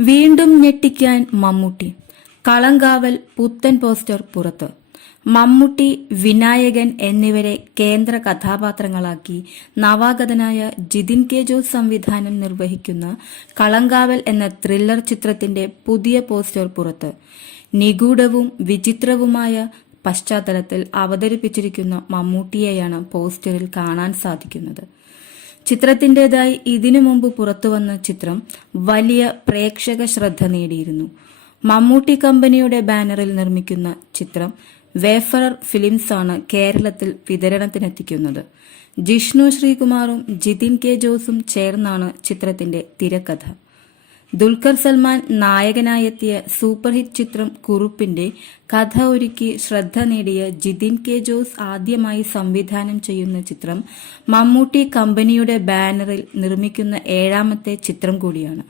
വീണ്ടും ഞെട്ടിക്കാൻ മമ്മൂട്ടി. കളങ്കാവൽ പുത്തൻ പോസ്റ്റർ പുറത്ത്. മമ്മൂട്ടി വിനായകൻ എന്നിവരെ കേന്ദ്ര കഥാപാത്രങ്ങളാക്കി നവാഗതനായ ജിതിൻ കെ ജോസ് സംവിധാനം നിർവഹിക്കുന്ന കളങ്കാവൽ എന്ന ത്രില്ലർ ചിത്രത്തിന്റെ പുതിയ പോസ്റ്റർ പുറത്ത്. നിഗൂഢവും വിചിത്രവുമായ പശ്ചാത്തലത്തിൽ അവതരിപ്പിച്ചിരിക്കുന്ന മമ്മൂട്ടിയെയാണ് പോസ്റ്ററിൽ കാണാൻ സാധിക്കുന്നത്. ചിത്രത്തിന്റേതായി ഇതിനു മുമ്പ് പുറത്തുവന്ന ചിത്രം വലിയ പ്രേക്ഷക ശ്രദ്ധ നേടിയിരുന്നു. മമ്മൂട്ടി കമ്പനിയുടെ ബാനറിൽ നിർമ്മിക്കുന്ന ചിത്രം വേഫറർ ഫിലിംസ് ആണ് കേരളത്തിൽ വിതരണത്തിനെത്തിക്കുന്നത്. ജിഷ്ണു ശ്രീകുമാറും ജിതിൻ കെ ജോസും ചേർന്നാണ് ചിത്രത്തിന്റെ തിരക്കഥ. ദുൽഖർ സൽമാൻ നായകനായെത്തിയ സൂപ്പർ ഹിറ്റ് ചിത്രം കുറുപ്പിന്റെ കഥ ഒരുക്കി ശ്രദ്ധ നേടിയ ജിതിൻ കെ ജോസ് ആദ്യമായി സംവിധാനം ചെയ്യുന്ന ചിത്രം മമ്മൂട്ടി കമ്പനിയുടെ ബാനറിൽ നിർമ്മിക്കുന്ന ഏഴാമത്തെ ചിത്രം കൂടിയാണ്.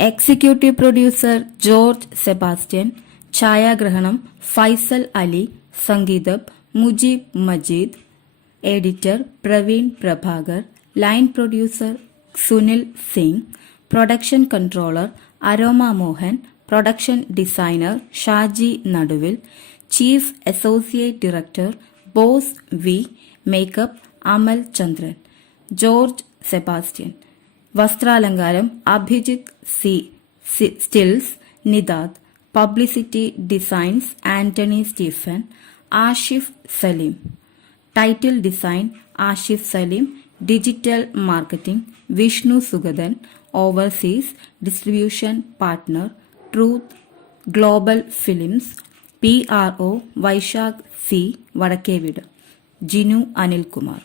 എക്സിക്യൂട്ടീവ് പ്രൊഡ്യൂസർ ജോർജ് സെബാസ്റ്റ്യൻ ഛായാഗ്രഹണം ഫൈസൽ അലി സംഗീതം Mujeeb Majeed editor Praveen Prabhakar line producer Sunil Singh production controller Aroma Mohan production designer Shaji Naduvil chief associate director Bose V makeup Amal Chandran George Sebastian വസ്ത്രാലങ്കാരം Abhijith C stills Nidad publicity designs Antony Stephen Ashif Saleem title design Ashif Saleem digital marketing Vishnu Sugathan overseas distribution partner Truth Global Films P R O Vaishakh C Vadakkeveedu. Jinu Anilkumar.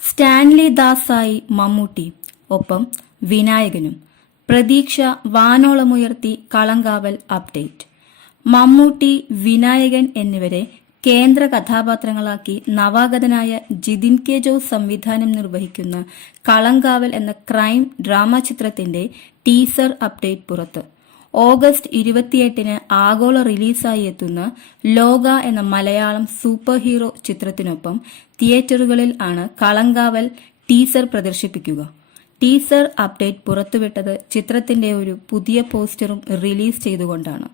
Stanley ദാസായി Mammootty ഒപ്പം വിനായകനും. പ്രതീക്ഷ വാനോളമുയർത്തി Kalamkaval update. Mammootty Vinayakan എന്നിവരെ കേന്ദ്ര കഥാപാത്രങ്ങളാക്കി നവാഗതനായ Jithin K Jose സംവിധാനം നിർവഹിക്കുന്ന കളങ്കാവൽ എന്ന crime drama ചിത്രത്തിന്റെ ടീസർ അപ്ഡേറ്റ് പുറത്ത്. ഓഗസ്റ്റ് ഇരുപത്തിയെട്ടിന് ആഗോള റിലീസായി എത്തുന്ന ലോക എന്ന മലയാളം സൂപ്പർ ഹീറോ ചിത്രത്തിനൊപ്പം തിയേറ്ററുകളിൽ ആണ് കളങ്കാവൽ ടീസർ പ്രദർശിപ്പിക്കുക. ടീസർ അപ്ഡേറ്റ് പുറത്തുവിട്ടത് ചിത്രത്തിന്റെ ഒരു പുതിയ പോസ്റ്ററും റിലീസ് ചെയ്തുകൊണ്ടാണ്.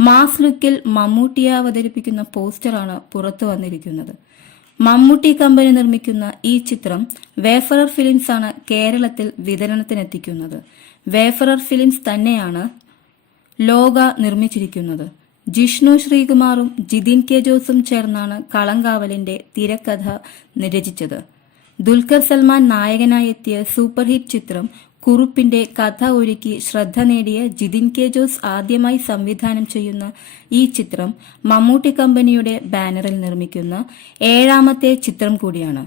മാസ് ലുക്കിൽ മമ്മൂട്ടിയെ അവതരിപ്പിക്കുന്ന പോസ്റ്ററാണ് പുറത്തു വന്നിരിക്കുന്നത്. മമ്മൂട്ടി കമ്പനി നിർമ്മിക്കുന്ന ഈ ചിത്രം വേഫറർ ഫിലിംസ് ആണ് കേരളത്തിൽ വിതരണത്തിനെത്തിക്കുന്നത്. വേഫറർ ഫിലിംസ് തന്നെയാണ് ലോക നിർമ്മിച്ചിരിക്കുന്നത്. ജിഷ്ണു ശ്രീകുമാറും ജിതിൻ കെ ജോസും ചേർന്നാണ് കളങ്കാവലിന്റെ തിരക്കഥ രചിച്ചത്. ദുൽഖർ സൽമാൻ നായകനായെത്തിയ സൂപ്പർ ഹിറ്റ് ചിത്രം കുറുപ്പിന്റെ കഥ ഒരുക്കി ശ്രദ്ധ നേടിയ ജിതിൻ കെ ജോസ് ആദ്യമായി സംവിധാനം ചെയ്യുന്ന ഈ ചിത്രം മമ്മൂട്ടി കമ്പനിയുടെ ബാനറിൽ നിർമ്മിക്കുന്ന ഏഴാമത്തെ ചിത്രം കൂടിയാണ്.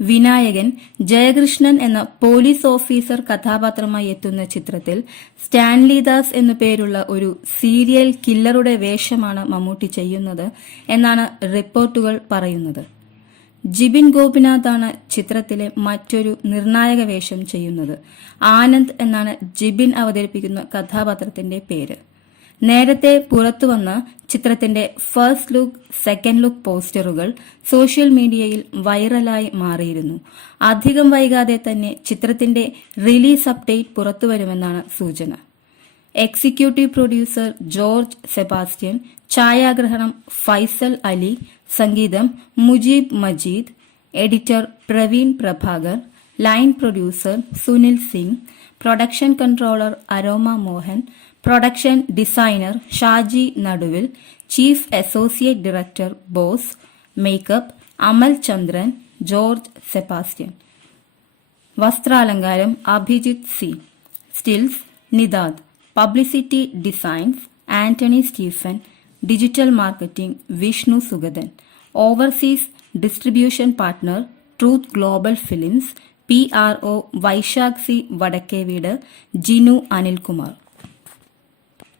വിനായകൻ ജയകൃഷ്ണൻ എന്ന പോലീസ് ഓഫീസർ കഥാപാത്രമായി എത്തുന്ന ചിത്രത്തിൽ സ്റ്റാൻലി ദാസ് എന്നു പേരുള്ള ഒരു സീരിയൽ കില്ലറുടെ വേഷമാണ് മമ്മൂട്ടി ചെയ്യുന്നത് എന്നാണ് റിപ്പോർട്ടുകൾ പറയുന്നത്. ജിബിൻ ഗോപിനാഥാണ് ചിത്രത്തിലെ മറ്റൊരു നിർണായക വേഷം ചെയ്യുന്നത്. ആനന്ദ് എന്നാണ് ജിബിൻ അവതരിപ്പിക്കുന്ന കഥാപാത്രത്തിന്റെ പേര്. നേരത്തെ പുറത്തുവന്ന ചിത്രത്തിന്റെ ഫസ്റ്റ് ലുക്ക് സെക്കൻഡ് ലുക്ക് പോസ്റ്ററുകൾ സോഷ്യൽ മീഡിയയിൽ വൈറലായി മാറിയിരുന്നു. അധികം വൈകാതെ തന്നെ ചിത്രത്തിന്റെ റിലീസ് അപ്ഡേറ്റ് പുറത്തുവരുമെന്നാണ് സൂചന. എക്സിക്യൂട്ടീവ് പ്രൊഡ്യൂസർ ജോർജ് സെബാസ്റ്റ്യൻ ഛായാഗ്രഹണം ഫൈസൽ അലി സംഗീതം Mujeeb Majeed editor Praveen Prabhakar line producer Sunil Singh production controller Aroma Mohan production designer Shaji Naduvil chief associate director Bose makeup Amal Chandran George Sebastian. വസ്ത്രാലങ്കാരം Abhijith C. Stills Nidad. Publicity designs Antony Stephen. Digital marketing Vishnu Sugathan. Overseas distribution partner Truth Global Films P R O Vaishakh C Vadakkeveedu Jinu Anilkumar.